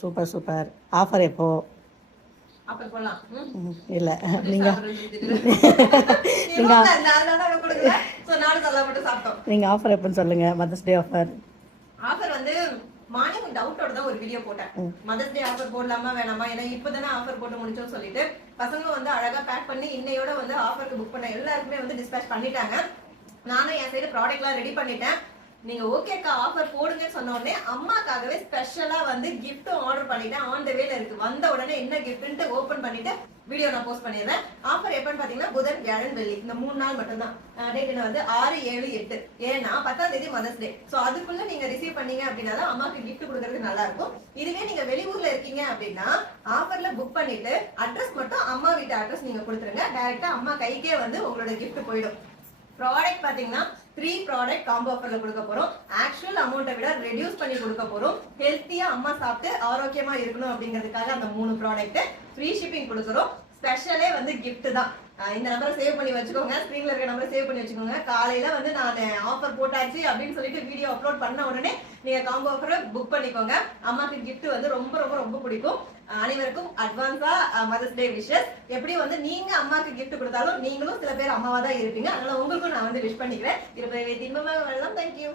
Super super. Offer எப்போ? இல்ல நீங்க ஆஃபர் எப்பன்னு சொல்லுங்க. Mother's Day offer. ஆஃபர் வந்து மார்னிங் டவுட்டோட தான் ஒரு வீடியோ போட்டேன். மதர்ஸ் டே ஆஃபர் போடலாமா வேணாமா, ஏன்னா இப்பதானே ஆஃபர் போட்டு முடிச்சோம்னு சொல்லிட்டு பசங்க வந்து அழகா பேக் பண்ணி இன்னையோட வந்து ஆஃபருக்கு புக் பண்ண எல்லாருக்குமே வந்து டிஸ்பேச் பண்ணிட்டாங்க. நானும் என் சைடு ப்ராடக்ட்லாம் ரெடி பண்ணிட்டேன். நீங்க ஓகேக்கா ஆஃபர் போடுங்கன்னு சொன்ன உடனே அம்மாக்காகவே ஸ்பெஷலா வந்து கிஃப்ட் ஆர்டர் பண்ணிட்டேன். ஆன் த வேல இருக்கு. வந்த உடனே என்ன கிஃப்ட்னு ஓபன் பண்ணிட்டு வீடியோ நான் போஸ்ட் பண்ணிடுறேன். ஆஃபர் எப்பன்னு பாத்தீங்கன்னா புதன், வியாழன், வெள்ளி இந்த 3 நாள் மட்டும் தான். டேட் என்ன வந்து 6, 7, 8. ஏன்னா 10ஆம் தேதி மதர்ஸ் டே. சோ அதுக்குள்ள நீங்க ரிசீவ் பண்ணீங்க அப்படின்னா தான் அம்மாக்கு கிஃப்ட் கொடுக்கறது நல்லா இருக்கும். இதுவே நீங்க வெளியூர்ல இருக்கீங்க அப்படின்னா ஆஃபர்ல புக் பண்ணிட்டு அட்ரஸ் மட்டும் அம்மா வீட்டு அட்ரஸ் நீங்க கொடுத்துருங்க. டைரக்டா அம்மா கைக்கே வந்து உங்களோட கிஃப்ட் போயிடும். ப்ராடக்ட் பாத்தீங்கன்னா 3 ப்ராடக்ட் காம்போ ஆஃபர்ல கொடுக்க போறோம். ஆக்சுவல் அமௌண்ட்டை விட ரெடியூஸ் பண்ணி கொடுக்க போறோம். ஹெல்த்தியா அம்மா சாப்பிட்டு ஆரோக்கியமா இருக்கணும் அப்படிங்கிறதுக்காக அந்த 3 ப்ராடக்ட் ஃப்ரீ ஷிப்பிங் கொடுக்குறோம். ஸ்பெஷலே வந்து கிஃப்ட் தான். இந்த நம்பரை சேவ் பண்ணி வச்சுக்கோங்க. ஸ்கிரீன்ல இருக்க நம்பரை சேவ் பண்ணி வச்சுக்கோங்க. காலையில வந்து நான் ஆஃபர் போட்டாச்சு அப்படின்னு சொல்லிட்டு வீடியோ அப்லோட் பண்ண உடனே நீங்க காம்போ ஆஃபரை புக் பண்ணிக்கோங்க. அம்மாக்கு கிஃப்ட் வந்து ரொம்ப ரொம்ப ரொம்ப பிடிக்கும். அனைவருக்கும் அட்வான்ஸா மதர்ஸ் டே விஷஸ். எப்படி வந்து நீங்க அம்மாக்கு கிஃப்ட் கொடுத்தாலும் நீங்களும் சில பேர் அம்மாவா தான் இருப்பீங்க. அதனால உங்களுக்கும் நான் வந்து விஷ் பண்ணிக்கிறேன். இருப்பதை தின்பமாக வரலாம். தேங்க்யூ.